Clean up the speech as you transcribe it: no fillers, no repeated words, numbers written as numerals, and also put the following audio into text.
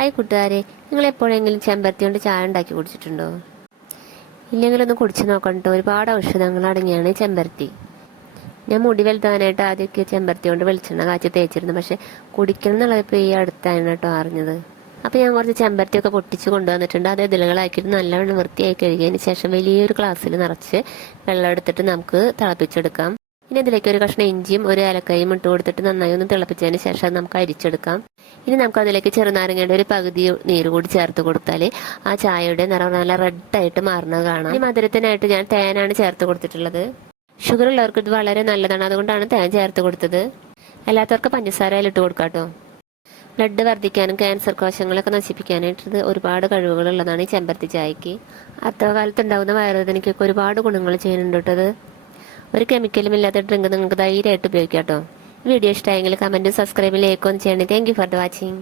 Hi കൂട്ടുകാരെ, നിങ്ങൾ എപ്പോഴെങ്കിലും ചെമ്പരത്തി കൊണ്ട് ചായ ഉണ്ടാക്കി കുടിച്ചിട്ടുണ്ടോ? ഇല്ലെങ്കിലൊന്ന് കുടിച്ചു നോക്കണ്ടോ. ഒരുപാട് ഔഷധങ്ങൾ അടങ്ങിയാണ് ചെമ്പരത്തി. ഞാൻ മുടി വലുതാനായിട്ട് ആദ്യമൊക്കെ ചെമ്പരത്തി കൊണ്ട് വെളിച്ചെണ്ണ കാച്ചി തേച്ചിരുന്നു. പക്ഷെ കുടിക്കണം എന്നുള്ളത് ഇപ്പോൾ ഈ അടുത്താണ് കേട്ടോ അറിഞ്ഞത്. അപ്പോൾ ഞാൻ കുറച്ച് ചെമ്പരത്തിയൊക്കെ പൊട്ടിച്ച് കൊണ്ടുവന്നിട്ടുണ്ട്. അത് ഇതളുകളാക്കിയിട്ട് നല്ലവണ്ണം വൃത്തിയായി കഴുകിയതിന് ശേഷം വലിയൊരു ഗ്ലാസ്സിൽ നിറച്ച് വെള്ളം എടുത്തിട്ട് നമുക്ക് തിളപ്പിച്ചെടുക്കാം. ഇനി ഇതിലേക്ക് ഒരു കഷ്ണം ഇഞ്ചിയും ഒരു ഏലക്കായും ഇട്ട് കൊടുത്തിട്ട് നന്നായി ഒന്ന് തിളപ്പിച്ചതിന് ശേഷം അത് നമുക്ക് അരിച്ചെടുക്കാം. ഇനി നമുക്ക് അതിലേക്ക് ചെറുനാരങ്ങയുടെ ഒരു പകുതി നീര് കൂടി ചേർത്ത് കൊടുത്താൽ ആ ചായയുടെ നിറം നല്ല റെഡായിട്ട് മാറുന്നത് കാണാം. ഈ മധുരത്തിനായിട്ട് ഞാൻ തേനാണ് ചേർത്ത് കൊടുത്തിട്ടുള്ളത്. ഷുഗർ ഉള്ളവർക്ക് ഇത് വളരെ നല്ലതാണ്, അതുകൊണ്ടാണ് തേൻ ചേർത്ത് കൊടുത്തത്. അല്ലാത്തവർക്ക് പഞ്ചസാര ഇട്ട് കൊടുക്കാട്ടോ. ബ്ലഡ് വർദ്ധിക്കാനും ക്യാൻസർ കോശങ്ങളൊക്കെ നശിപ്പിക്കാനായിട്ട് ഇത് ഒരുപാട് കഴിവുകളുള്ളതാണ് ഈ ചെമ്പരത്തി ചായക്ക്. കാലത്ത് ഉണ്ടാകുന്ന വയറുവേദനയ്ക്കൊക്കെ ഒരുപാട് ഗുണങ്ങൾ ചെയ്യുന്നുണ്ട് കേട്ടത്. ഒരു കെമിക്കലും ഇല്ലാത്ത ഡ്രിങ്ക് നിങ്ങൾക്ക് ധൈര്യമായിട്ട് ഉപയോഗിക്കാം കേട്ടോ. വീഡിയോ ഇഷ്ടമായെങ്കിൽ കമൻറ്റും സബ്സ്ക്രൈബും ലൈക്കും ചെയ്യണേ. Thank you for watching.